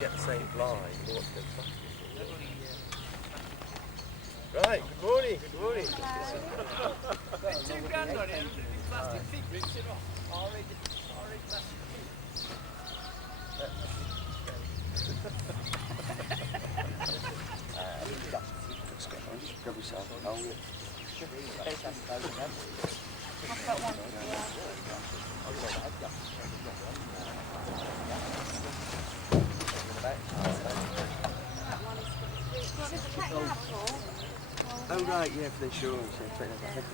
Get the same fly. Right, good morning, good morning. £2 on it, and plastic feet rips it off. Already plastic feet. Grab yourself a helmet. I've got one as well. Well, there's a pack now, Paul. Oh right, yeah, for the insurance, yeah, take that back.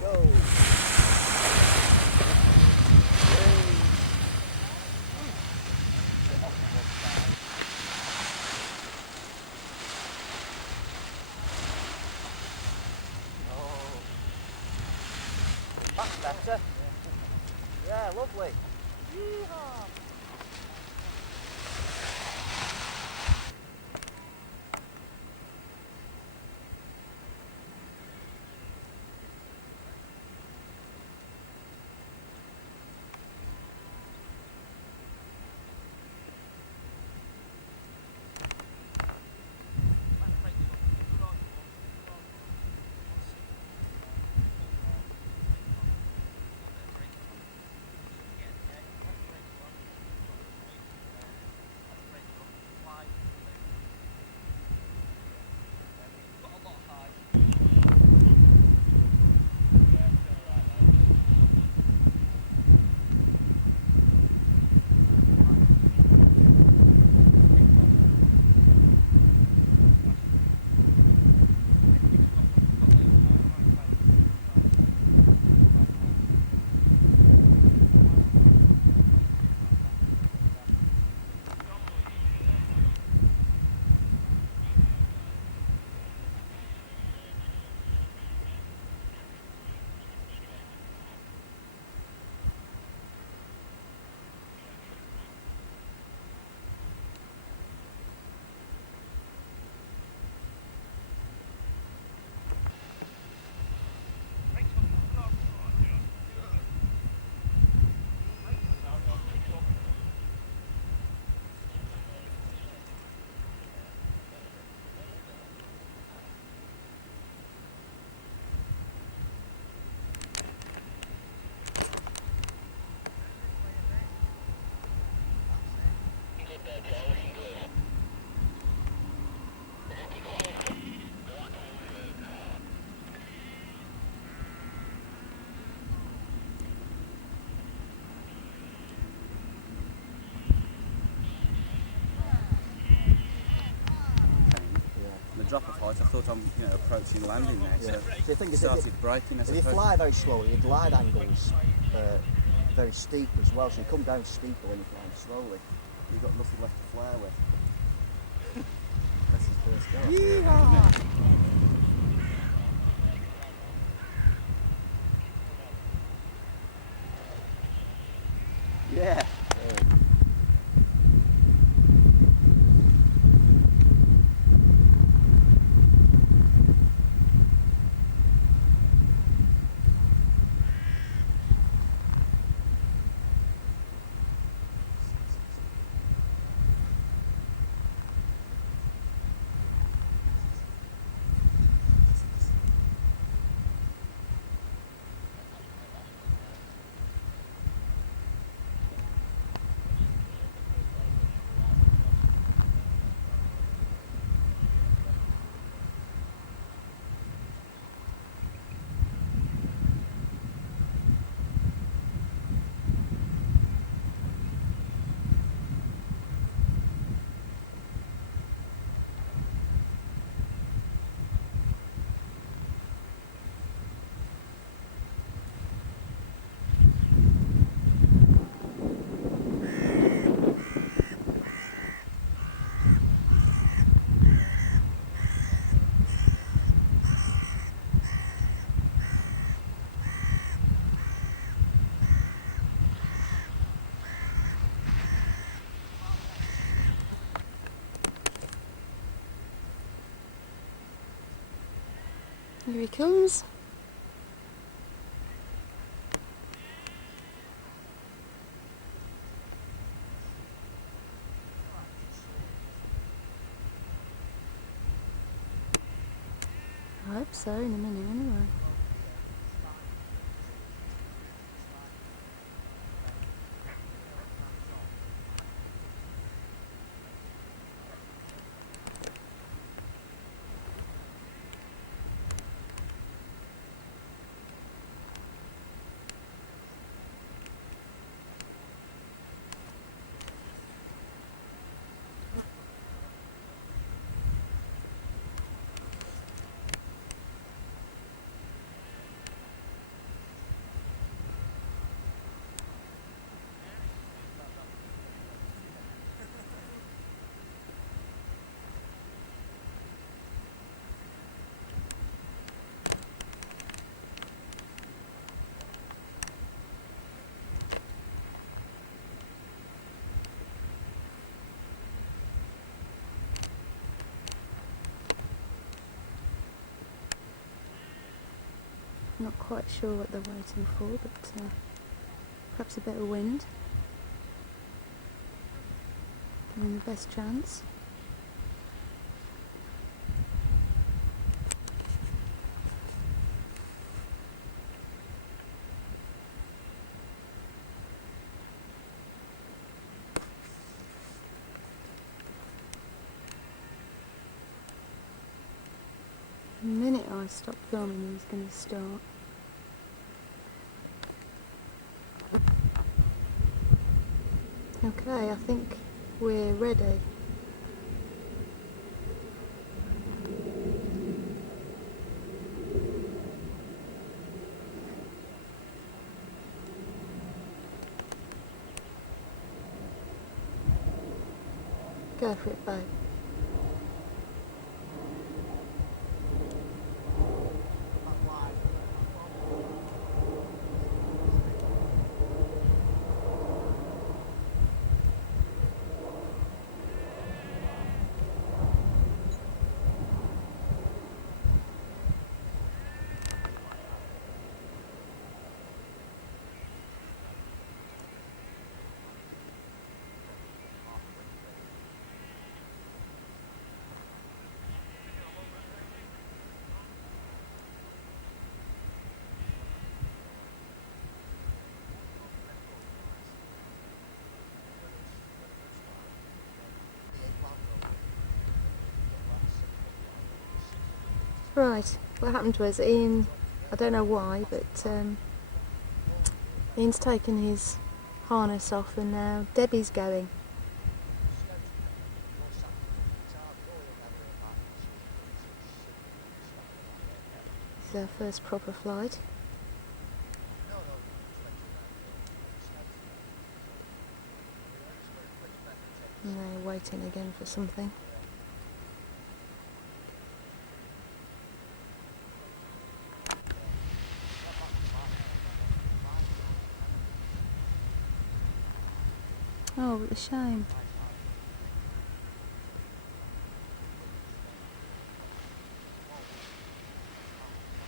Go! That's better. Yeah, lovely. Yeehaw. The drop of height, I thought I'm, approaching landing now, so The thing is, started braking as if you opposed. fly very slowly, your glide angle's very steep as well, so you come down steeper when you're flying slowly. You've got nothing left to fly with. That's his first go. Yeehaw! Yeah. Here he comes. I hope so, in a minute anyway. Not quite sure what they're waiting for, but perhaps a bit of wind. They're in the best chance. The minute I stop filming, he's going to start. Okay, I think we're ready. Go for it, babe. Right, what happened was Ian, I don't know why, but Ian's taken his harness off and now Debbie's going. This is our first proper flight. And they're waiting again for something. Oh, what a shame.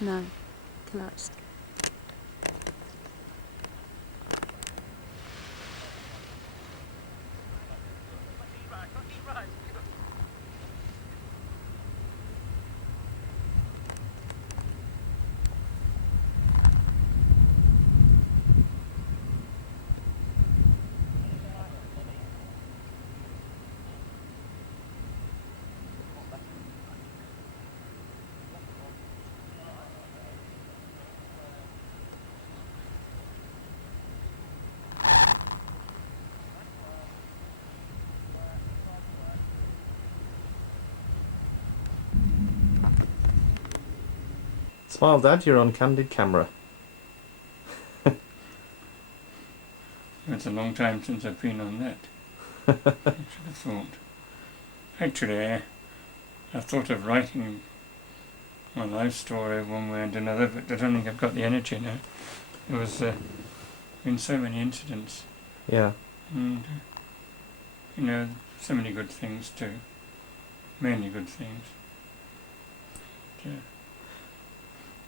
No, collapsed. Smile, Dad, you're on candid camera. It's a long time since I've been on that. I should have thought. Actually, I thought of writing my life story one way and another, but I don't think I've got the energy now. There was been so many incidents, Yeah. and so many good things too. Mainly good things.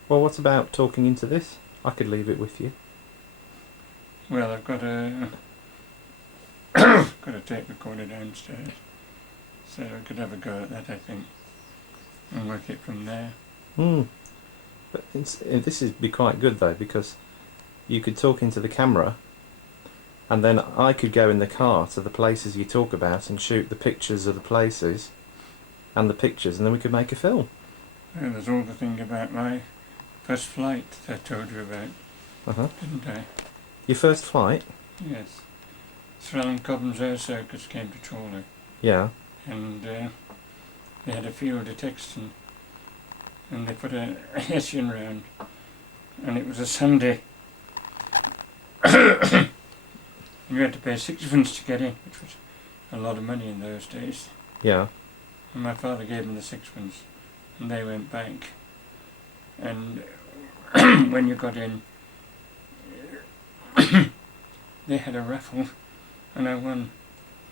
Well, what about talking into this? I could leave it with you. Well, I've got a got a tape recorder downstairs, so I could have a go at that, I think, and work it from there. But this would be quite good though, because you could talk into the camera, and then I could go in the car to the places you talk about and shoot the pictures of the places and the pictures, and then we could make a film. Well, there's all the thing about my first flight that I told you about, Uh-huh. didn't I? Your first flight? Yes. Sir Alan Cobham's Air Circus came to Chorley, Yeah. and they had a field at Exton, and they put a Hessian round, and it was a Sunday. You had to pay £6 to get in, which was a lot of money in those days. Yeah. And my father gave them the £6, and they went back. And when you got in, they had a raffle, and I won.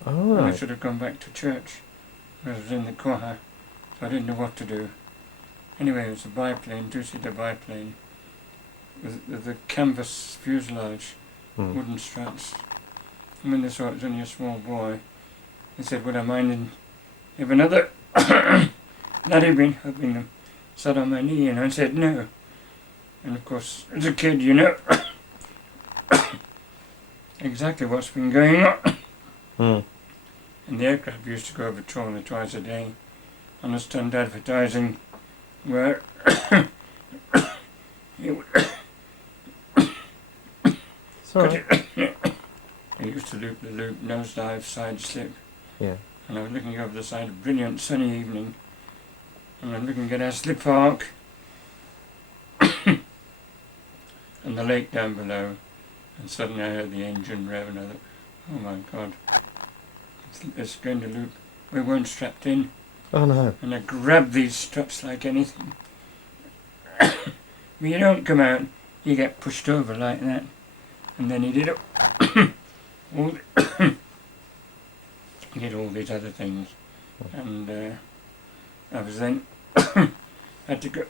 All And I right. should have gone back to church. I was in the choir, so I didn't know what to do. Anyway, it was a biplane, two-seater biplane, with the canvas fuselage, wooden struts. And when they saw it was only a small boy, they said, would I mind if another laddie been helping them sat on my knee? And I said no. And of course, as a kid, you know exactly what's been going on. And the aircraft used to go over Chorley twice a day on a stunt advertising where it Sorry. used to loop the loop, nosedive, side slip. Yeah. And I was looking over the side, a brilliant sunny evening, and I'm looking at Astley Park and the lake down below, and suddenly I heard the engine rev, and I thought, oh my God, it's going to loop. We weren't strapped in, Oh no. and I grabbed these struts like anything. But you don't come out, you get pushed over like that. And then he did he did all these other things, and I was then had to go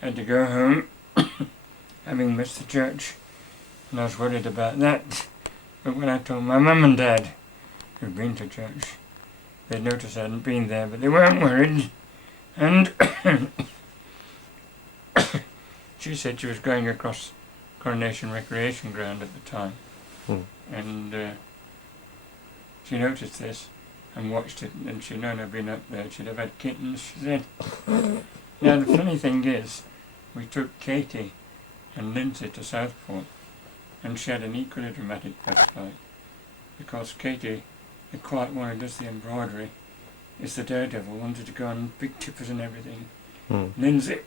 had to go home, having missed the church, and I was worried about that. But when I told my mum and dad, who'd been to church, they noticed I hadn't been there, but they weren't worried, and she said she was going across Coronation Recreation Ground at the time, and she noticed this and watched it, and she'd known I'd been up there. She'd have had kittens, she said. Now the funny thing is, we took Katie and Lindsay to Southport, and she had an equally dramatic first flight, because Katie, the quiet one who does the embroidery, is the daredevil, wanted to go on big tippers and everything. Lindsay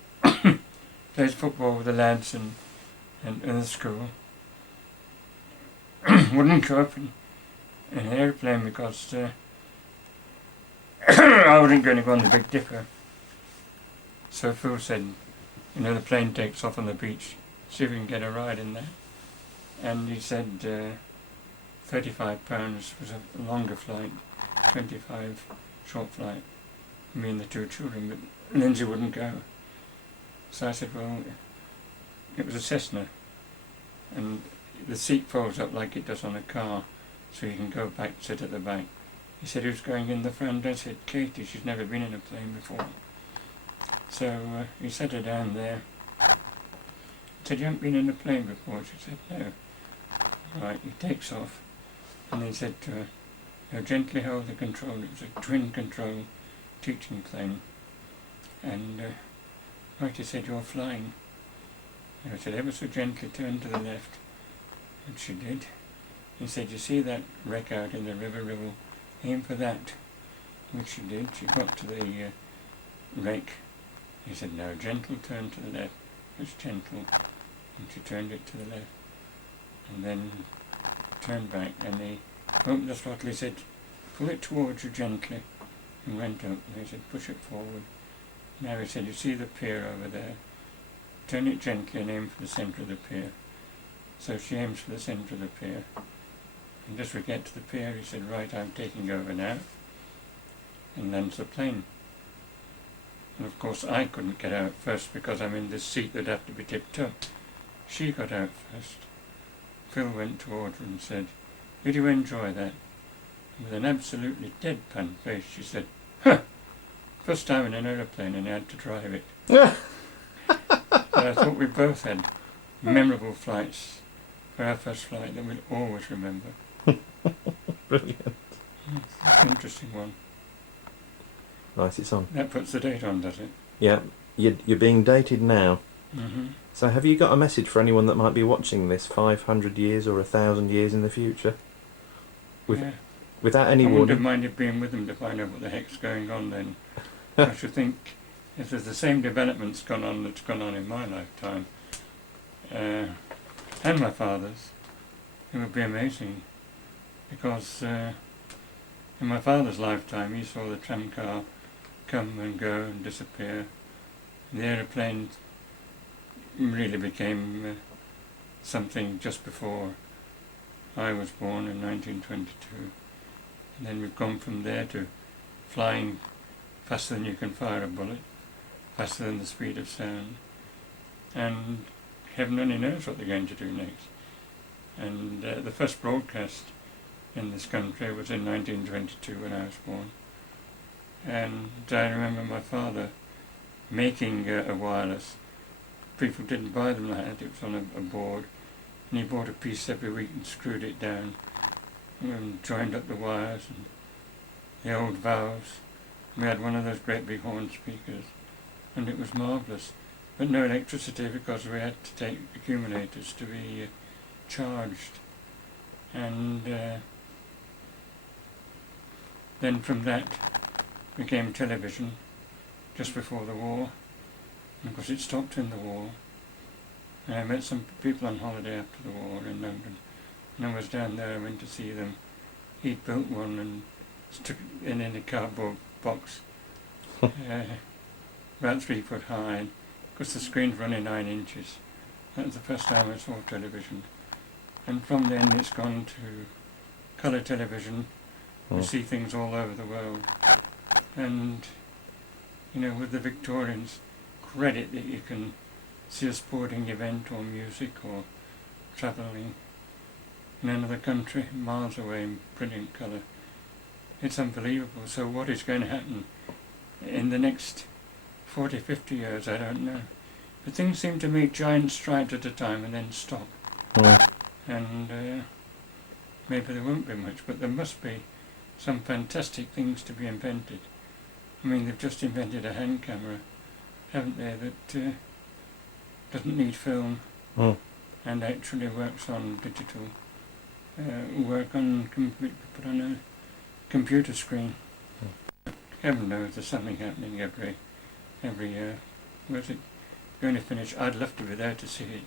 plays football with the lads and in the school. Wouldn't go up in an airplane because I wasn't going to go on the Big Dipper. So Phil said, you know, the plane takes off on the beach, see if we can get a ride in there. And he said £35 was a longer flight, 25 short flight, me and the two children, but Lindsay wouldn't go. So I said, well, it was a Cessna, and the seat folds up like it does on a car, so you can go back, sit at the back. He said, who's going in the front? I said, Katie, she's never been in a plane before. So he set her down there. I said, you haven't been in a plane before? She said, no. Right, he takes off, and he said to her, now gently hold the control. It was a twin control teaching plane. And right, he said, you're flying. And I said, ever so gently turn to the left. And she did. He said, you see that wreck out in the river, Ribble? Aim for that. Which she did. She got to the wreck. He said, now gentle turn to the left. It was gentle. And she turned it to the left. And then turned back, and he opened the throttle. He said, pull it towards you gently. And went up. And he said, push it forward. Now he said, you see the pier over there? Turn it gently and aim for the centre of the pier. So she aims for the centre of the pier. And as we get to the pier, he said, right, I'm taking over now. And lands the plane. of course I couldn't get out first because I'm in this seat that'd have to be tipped up. She got out first. Phil went toward her and said, "Did you enjoy that?" And with an absolutely deadpan face she said, "Huh! First time in an aeroplane and I had to drive it." But I thought we both had memorable flights for our first flight that we'll always remember. Brilliant. It's an interesting one. Right, it's on. That puts the date on, does it? Yeah, you're being dated now. Mm-hmm. So have you got a message for anyone that might be watching this 500 years or 1,000 years in the future? Yeah. Without any I wouldn't have warning? minded being with them to find out what the heck's going on then. I should think if there's the same developments gone on that's gone on in my lifetime, and my father's, it would be amazing. Because in my father's lifetime he saw the tramcar come and go and disappear. The aeroplane really became something just before I was born in 1922. And then we've gone from there to flying faster than you can fire a bullet, faster than the speed of sound. And heaven only knows what they're going to do next. And the first broadcast in this country was in 1922 when I was born. And I remember my father making a wireless. People didn't buy them like that, it was on a board. And he bought a piece every week and screwed it down and joined up the wires and the old valves. We had one of those great big horn speakers and it was marvellous. But no electricity because we had to take accumulators to be charged. And then from that became television just before the war. And of course it stopped in the war. And I met some people on holiday after the war in London. And I was down there, I went to see them. He'd built one and stuck it in a cardboard box, about 3 foot high. Because the screen's running 9 inches. That was the first time I saw television. And from then it's gone to colour television. You see things all over the world. And, you know, with the Victorians, credit that you can see a sporting event or music or travelling in another country, miles away in brilliant colour. It's unbelievable. So what is going to happen in the next 40, 50 years, I don't know. But things seem to make giant strides at a time and then stop. And maybe there won't be much, but there must be some fantastic things to be invented. I mean, they've just invented a hand camera, haven't they, that doesn't need film and actually works on digital, work on put on a computer screen. Heaven knows there's something happening every year. Where's it going to finish? I'd love to be there to see it.